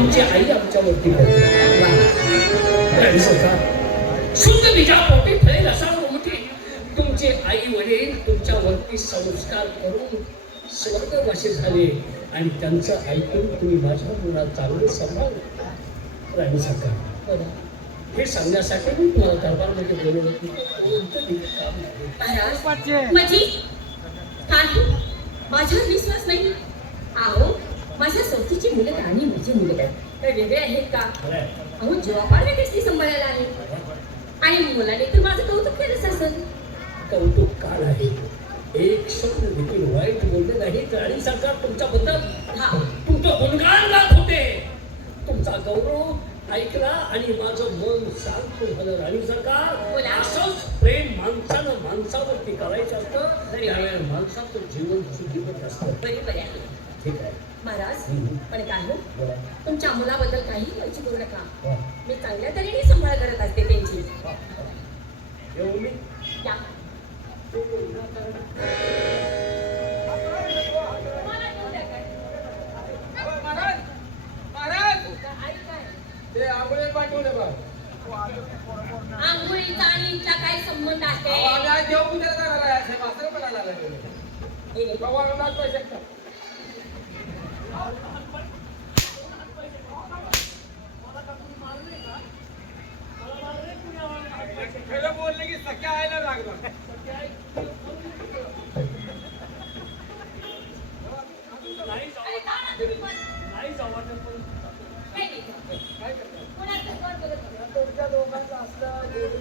आमची आई आमच्यावरती शुद्ध बीजा पोटी फळेल असा मोठी तुमचे आई वडील तुमच्यावरती संस्कार करून स्वर्गवासी झाले आणि त्यांचं ऐकून तुम्ही माझ्या मुलात चांगले सांभाळ राणी सरकार. हे सांगण्यासाठी मी तुम्हाला दरबारमध्ये बोलवलं माझी काही माझ्यावर विश्वास नाही? आहो माझ्या सोबतीची मुलं आणि माझी मुलं तर वेगळे आहेत का. अहो वेगळीच ती सांभाळायला आहे आणि मुलाने तर माझं कौतुक केलंच असेल कौतुक काळ आहे एक शब्द देखील वाईट बोलले नाही राणी सरकार तुमच्याबद्दल हा. तुमचं गुणगान गात होते. तुमचा गौरव ऐकला आणि माझं मन शांत झालं. राणी सरकार. असंच प्रेम माणसानं माणसावरती करायचं असतं. त्यावेळेला माणसाचं जीवन सुखीवत असतं. ठीक आहे. महाराज. पण काय हो. तुमच्या मुलाबद्दल काही काळजी करू नका. मी चांगल्या तऱ्हेने सांभाळ करत असते त्यांची वा. येऊ मी या. the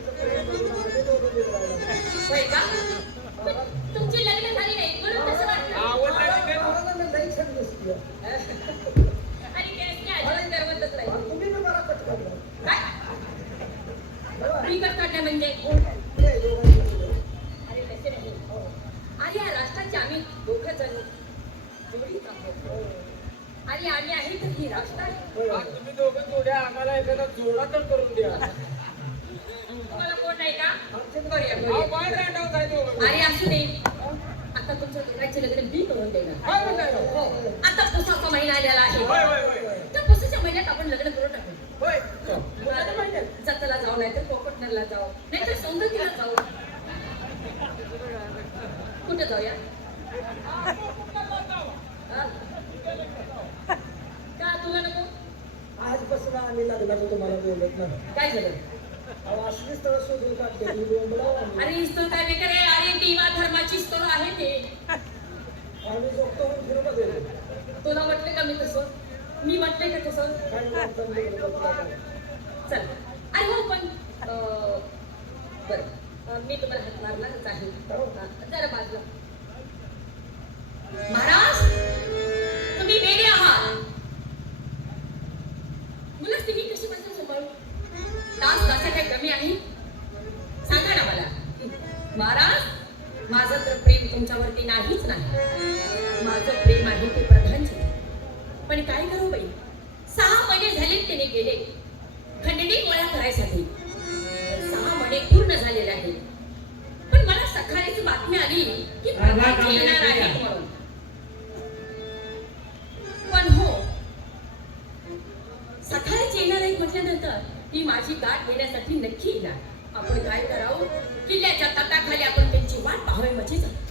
करून देणार? हो. आता पुसाचा महिना आलेला आहे. होय होय त्या पुसाच्या महिन्यात आपण लग्न करून टाकू. होय. माहिती जत्तला जाऊ नाही तर कोकटनरला जाऊ. नाही तर सौंदर्यला जाऊ. कुठं जाऊया? हा? का तुला नको? आजपासून आम्ही लग्नाचं तुम्हाला बोलत नाही. काय झालं? अहो असली स्थळ शोधून काढते. बोंबलाव आम्ही. अरे इस्तव काय बेकार आहे? अरे देवा धर्माची स्तोर आहे ते आम्ही झोपतो म्हणून फिरत येतो. तुला म्हटलं का मी तसं? मी म्हटलंय का तसं. चल. अरे हो पण बरं. मी तुम्हाला हात मारणारच आहे. हा, जरा बाजूला. ती माझी गाठ घेण्यासाठी नक्की येणार. आपण काय करावं? किल्ल्याच्या तटाखाली आपण त्यांची वाट पाहावी म्हणजे जाऊ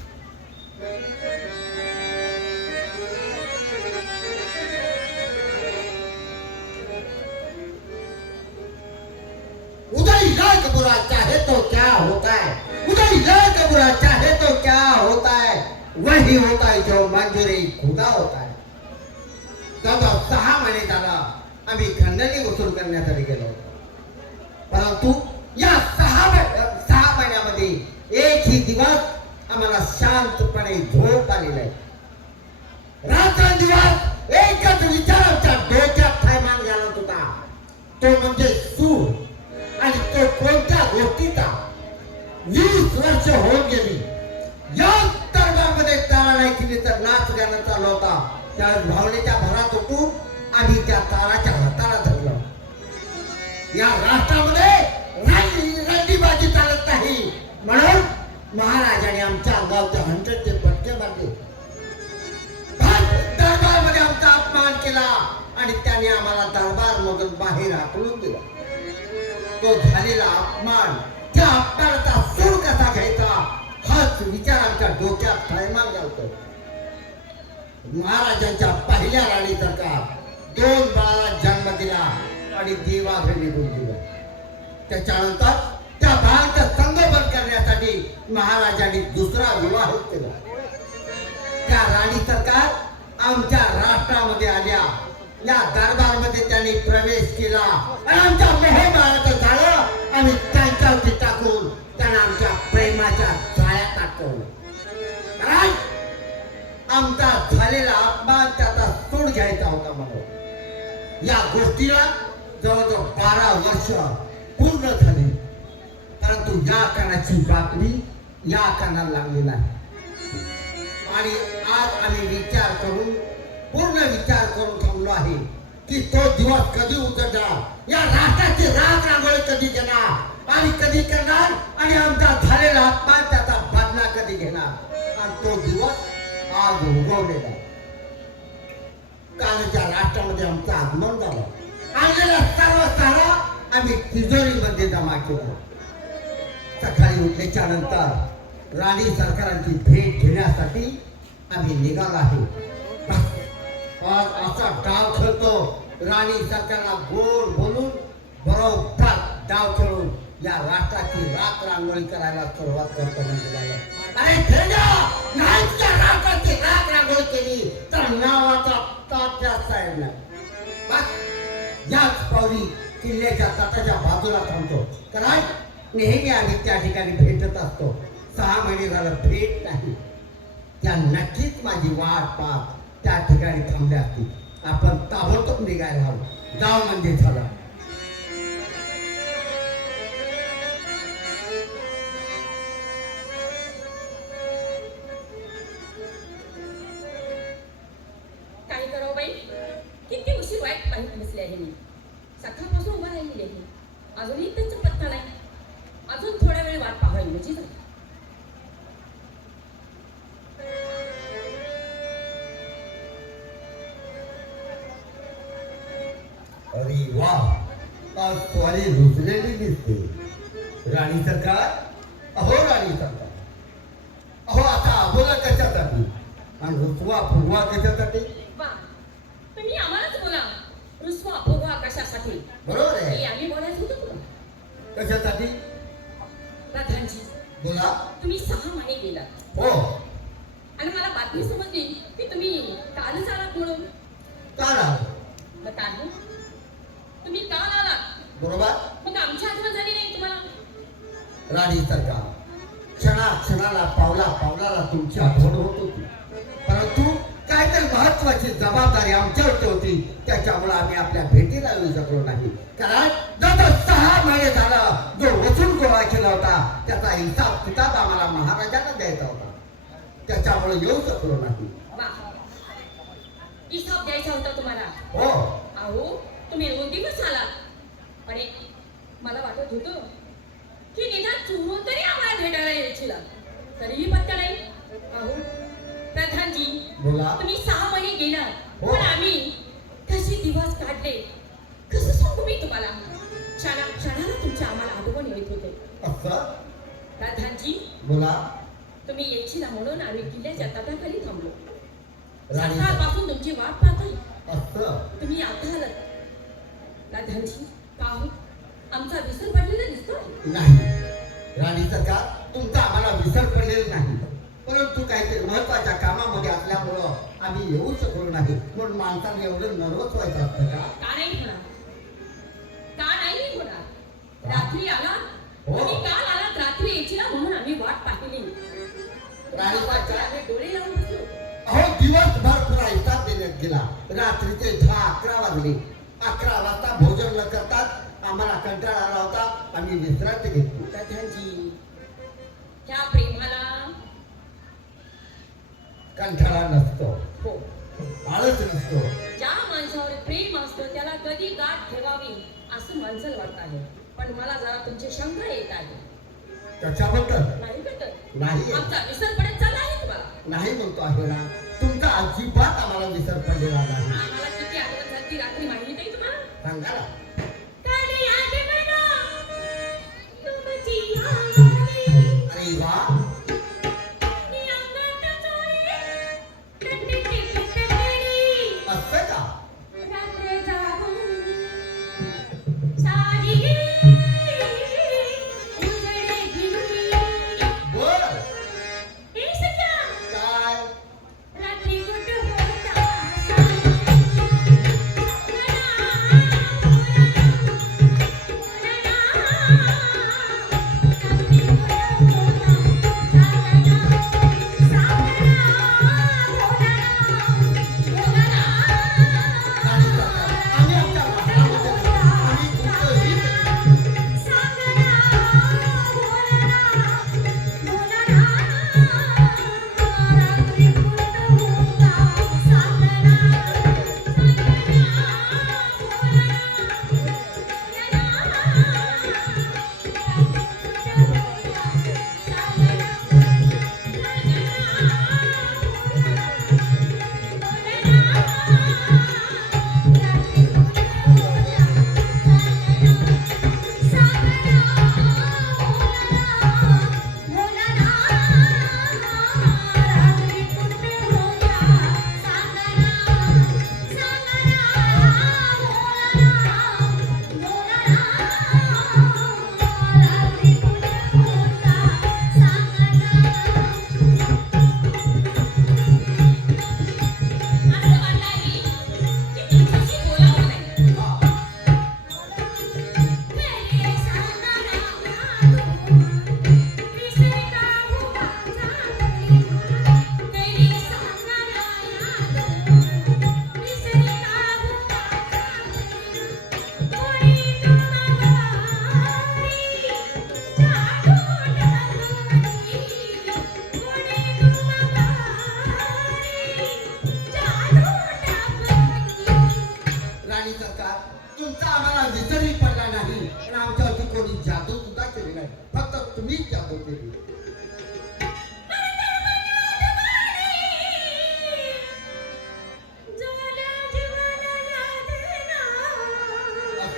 उदय लाख बुरा चाहे तो क्या होता है? उदय लाख बुरा चाहे तो क्या होता है? वही होता है जो मंजुरी खुदा होता है। जवळजवळ सहा महिने झाला आम्ही खंडणी वसूल करण्यासाठी गेलो होतो. परंतु या सहा महि- सहा महिन्यामध्ये एकही दिवस आम्हाला शांतपणे झोप आली नाही रात्रंदिवस एकच विचार आमच्या डोक्यात थैमान घालत होता. तो म्हणजे सूर आणि तो कोणत्या गोष्टीचा? वीस वर्ष होऊन गेली. या दरबारमध्ये तारा नाही केली तर नाच गाणं चालू होता त्या भावनेच्या भरात होतो आणि त्या ताराच्या हाताला धरलो. या राष्ट्रामध्ये रण- चालत नाही. म्हणून महाराजाने आमच्या अंगावरचे हंड्रेडचे पटके मारले. दरबारमध्ये आमचा अपमान केला आणि त्याने आम्हाला दरबार मधून बाहेर हाकलून दिला. तो झालेला अपमान त्या अपमानाचा सूर कसा घ्यायचा हाच विचार आमच्या डोक्यात थैमान घालतो महाराजांच्या पहिल्या राणी सरकार दोन बाळाला जन्म दिला. आणि देवा हे निघून दिलं त्याच्यानंतर त्या बाळाचं संगोपन करण्यासाठी महाराजांनी दुसरा विवाह केला. त्या राणी सरकार आमच्या राष्ट्रामध्ये आल्या. या दरबारमध्ये त्यांनी प्रवेश केला. आणि आमच्या मोह बाळाचं झालं आणि त्यांच्यावरती टाकून त्यांना आमच्या प्रेमाच्या जाळ्यात टाकवलं कारण आमचा झालेला अपमान त्याचा तोड घ्यायचा होता म्हणून. या गोष्टीला जवळजवळ बारा वर्ष पूर्ण झाले. परंतु या कानाची बातमी या कानाला लागली नाही. आणि आज आम्ही विचार करून पूर्ण विचार करून थांबलो आहे की तो दिवस कधी उतरणार या राष्ट्राची राग रांगोळी कधी घेणार? आणि कधी करणार? आणि आमचा झालेला आत्मा त्याचा बदला कधी घेणार? आणि तो दिवस आज उगवलेला कालच्या राष्ट्रामध्ये आमचं आगमन झालं. आणलेला सर्व सारा आम्ही तिजोरीमध्ये जमा केला. सकाळी उठल्याच्या नंतर राणी सरकारांची भेट घेण्यासाठी आम्ही निघालो आहे असा डाव खेळतो राणी सरकारला गोड बोलून बरोबर डाव खेळून या राष्ट्राची रात रांगोळी करायला सुरुवात करतो म्हणजे अरे राष्ट्राची रात रांगोळी केली तर नावाचा तात्या साहेब याच पावली किल्ल्याच्या तटाच्या बाजूला थांबतो. कारण नेहमी आम्ही त्या ठिकाणी भेटत असतो. सहा महिने झालं भेट नाही. त्या नक्कीच माझी वाट पाहत त्या ठिकाणी थांबल्या असतील. आपण ताबडतोब निघायला हवं. जाव म्हणजे झालं. अरे वा. आज स्वारी रुजलेली दिसते. राणी सरकार? अहो राणी सरकार. अहो आता अबोला कशासाठी? आणि रुसवा फुगवा कशासाठी? तुम्ही आम्हालाच बोला रुसवा फुगवा कशासाठी? बरोबर आहे. आम्ही बोलायचं होतं कशासाठी? प्रधानजी बोला. तुम्ही सहा महिने गेलात हो. आणि मला बातमी समजली बरोबर? मग आमची आठवण झाली नाही तुम्हाला? राणी सरकार क्षणा क्षणाला पावला पावलाला तुमची आठवण होत होती. परंतु काहीतरी महत्वाची जबाबदारी आमच्यावरती होती. त्याच्यामुळे आम्ही आपल्या भेटीला येऊ शकलो नाही. कारण जवळ सहा महिने झालं जो वसूल गोळा केला होता त्याचा हिसाब किताब आम्हाला महाराजांना द्यायचा होता. त्याच्यामुळे येऊ शकलो नाही. हिसाब द्यायचा होता तुम्हाला? हो. अहो तुम्ही दोन दिवस आलात पण एक मला वाटत होतं की निदान चुरून तरी आम्हाला भेटायला यायची तरीही पत्ता नाही. अहो प्रधानजी बोला. तुम्ही सहा महिने गेलात. हो. पण आम्ही कसे दिवस काढले? कसं सांगू मी तुम्हाला? क्षणा क्षणाला तुमच्या आम्हाला आठवण येत होते. प्रधानजी बोला. तुम्ही येशील म्हणून आम्ही किल्ल्याच्या तटाखाली थांबलो. सकाळपासून तुमची वाट पाहत आहे असं? तुम्ही आता आलात. प्रधानजी परंतु काहीतरी महत्त्वाच्या कामामध्ये असल्यामुळं आम्ही येऊ शकलो नाही. म्हणून माणसाला एवढं नर्वस व्हायचं असतं का? का नाही होणार? का नाही होणार? रात्री आला? हो. तुम्ही काल आलात रात्री यायची ना म्हणून आम्ही वाट पाहिली. राणी वाटची सरकार आम्ही डोळे लावून बसलो. अहो दिवसभर पुरा हिसाब देण्यात गेला. रात्रीचे दहा अकरा वाजले. अकरा वाजता भोजन न करतात आम्हाला कंटाळा आला होता. आम्ही विश्रांती घेतली. ह्या प्रेमाला कंटाळा नसतो. हो. आळस नसतो. ज्या माणसावर प्रेम असतं त्याला कधी गाठ ठेवावी असं माणसाला वाटत आहे. पण मला जरा तुमची शंका येत आहे. त्याच्याबद्दल? नाही भेटत. नाही. आमचा विसर पडत चालला आहे तुम्हाला? नाही म्हणतो आहे ना. तुमचा अजिबात आम्हाला विसर पडलेला नाही. आम्हाला किती आठवण झाली ती रात्री माहिती नाही तुम्हाला? सांगा ना.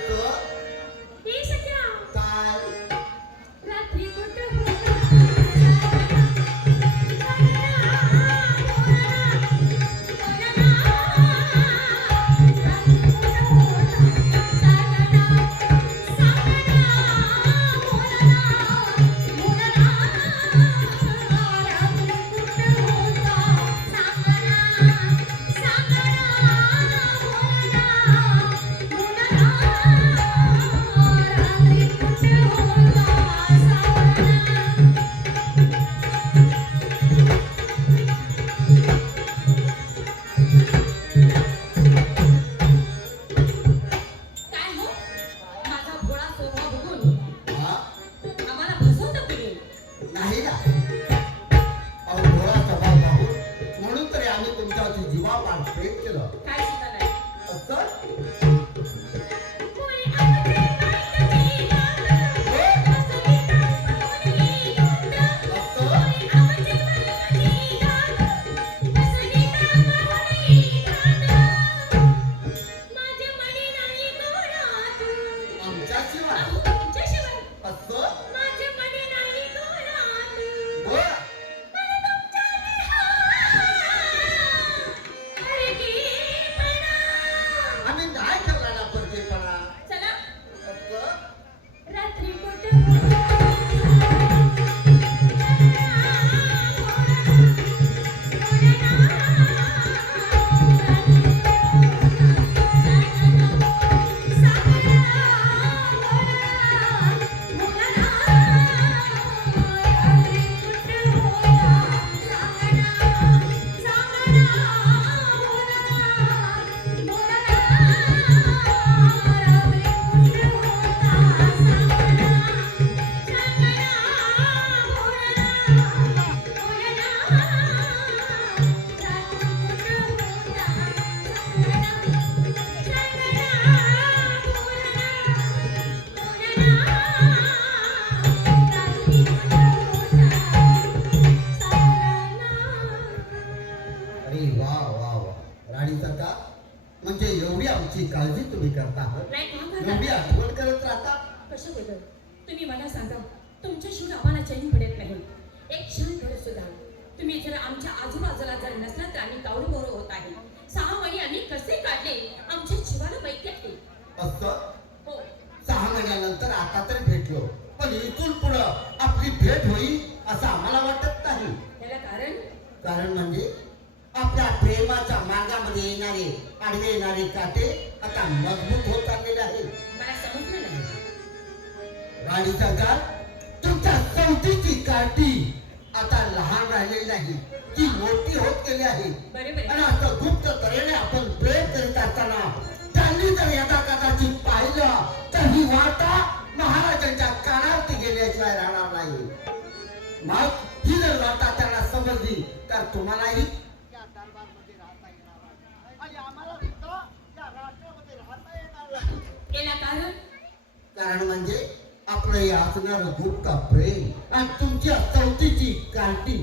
असं आमच्याशिवाय तुमच्याशिवाय असं माझ्या मनी एवढी करता? आठवण करत राहता कसं बदल तुम्ही मला सांगा तुमच्याशिवाय आम्हाला चैन पडत नाही. एक क्षण भर सुद्धा. तुम्ही जर आमच्या आजूबाजूला जर नसला तर आम्ही कावड बोर होत आहे? सहा महिने आम्ही कसे काढले? आमच्या जीवाला माहिती आहे. असं? हो. सहा महिन्यानंतर आता तरी भेटलो. पण इथून पुढं आपली भेट होईल असं आम्हाला वाटत नाही. त्याला कारण? कारण म्हणजे? आपल्या प्रेमाच्या मार्गामध्ये येणारे आडवे येणारे काटे आता मजबूत होत चाललेले सरकार तुमच्या चौथीची काठी आता लहान राहिलेली नाही. ती मोठी होत गेली आहे. आणि. असं गुप्त तऱ्हेने आपण प्रेम करीत असताना त्यांनी जर यदा कदाचित पाहिलं तर ही वार्ता महाराजांच्या कानावरती गेल्याशिवाय राहणार नाही. मग ही जर वार्ता त्यांना समजली तर तुम्हालाही या दरबारमध्ये राहता येणार नाही. आणि आम्हाला सुद्धा या राष्ट्रामध्ये राहता येणार कारण? कारण म्हणजे आपलं हे असणार गुप्त प्रेम आणि तुमच्या चौथीची काठी.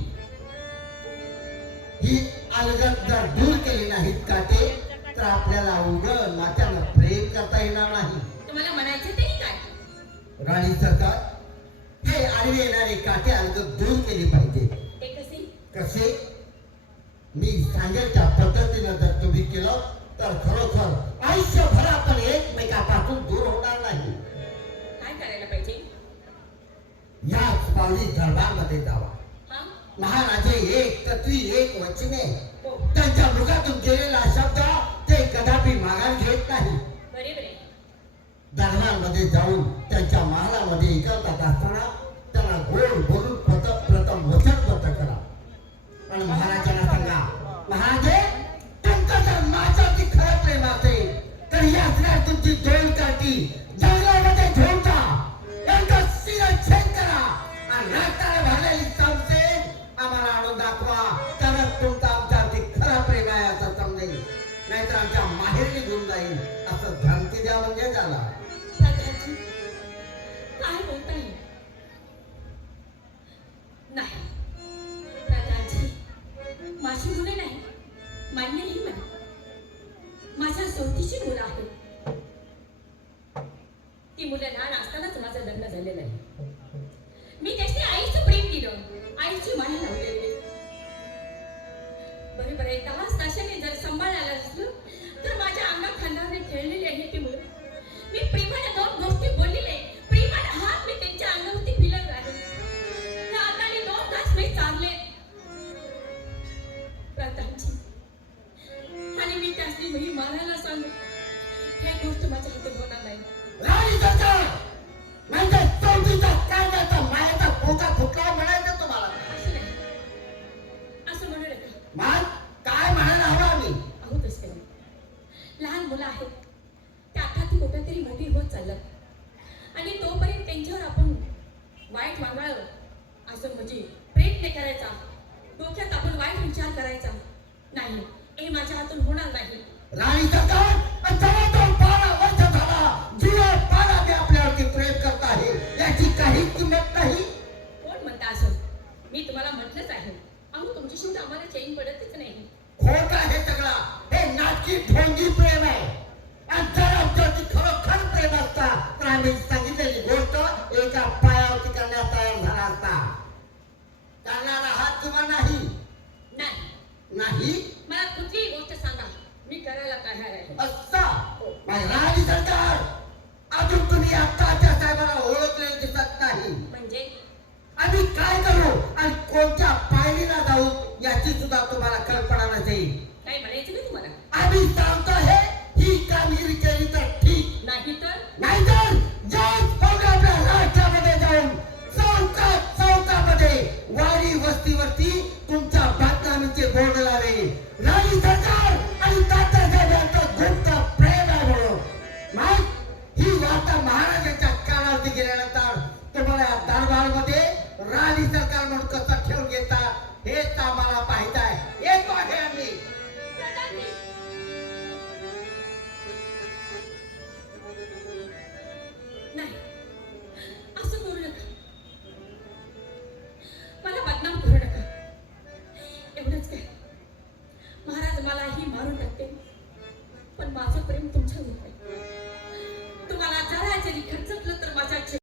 ही अलगद जर दूर केली नाहीत काटे तर आपल्याला उघड नात्यानं प्रेम करता येणार नाही. तुम्हाला म्हणायचं तरी काय? राणी सरकार हे आडवे येणारे काटे अलगद दूर केली पाहिजे. कसे? कसे? मी सांगेल त्या पद्धतीनं जर तुम्ही केलं तर खरोखर आयुष्यभर आपण एकमेकापासून दूर होणार नाही. काय करायला पाहिजे? याच पावली दरबारमध्ये जावा. महाराजे एक तत्वी एक वचने. हो. त्यांच्या मुखातून गेलेला शब्द ते कदापि मागान घेत नाही. दरबारमध्ये जाऊन त्यांच्या महालामध्ये एकवतात असताना त्यांना गोड बोलून प्रथम प्रथम वचनबद्ध करा. आणि महाराजांना सांगा महाराजे म्हणजे झाला दादाजी काय बोलताय? नाही. दादाजी माझी मुलं नाही. मान्य नाही मला. माझ्या सोबतीची मुलं आहेत. ती मुलं लहान असतानाच माझं लग्न झालेलं आहे. मी त्याची आईचं प्रेम दिलं आईची माया लावलेली बरोबर आहे. दहा तासाने जर सांभाळायला असलं मुलं आहेत त्या आठाती कुठं तरी मोठी होत चालत आणि तोपर्यंत त्यांच्यावर आपण वाईट वागाळं असं म्हणजे प्रयत्न करायचा. डोक्यात आपण वाईट विचार करायचा. नाही हे माझ्या हातून होणार नाही. राणी सरकार जवळजवळ बारा वर्ष झाला जीव पारा ते आपल्यावरती प्रेम करत आहे. याची काही किंमत नाही. कोण म्हणता असं? मी तुम्हाला म्हटलंच आहे. अहो तुमच्याशी तर आम्हाला चैन पडतच नाही. खोट आहे सगळा. हे नाटकी ढोंगी प्रेम आहे. आणि जर आमच्यावरती खरोखर प्रेम असता तर आम्ही सांगितलेली गोष्ट एका लावे राणी सरकार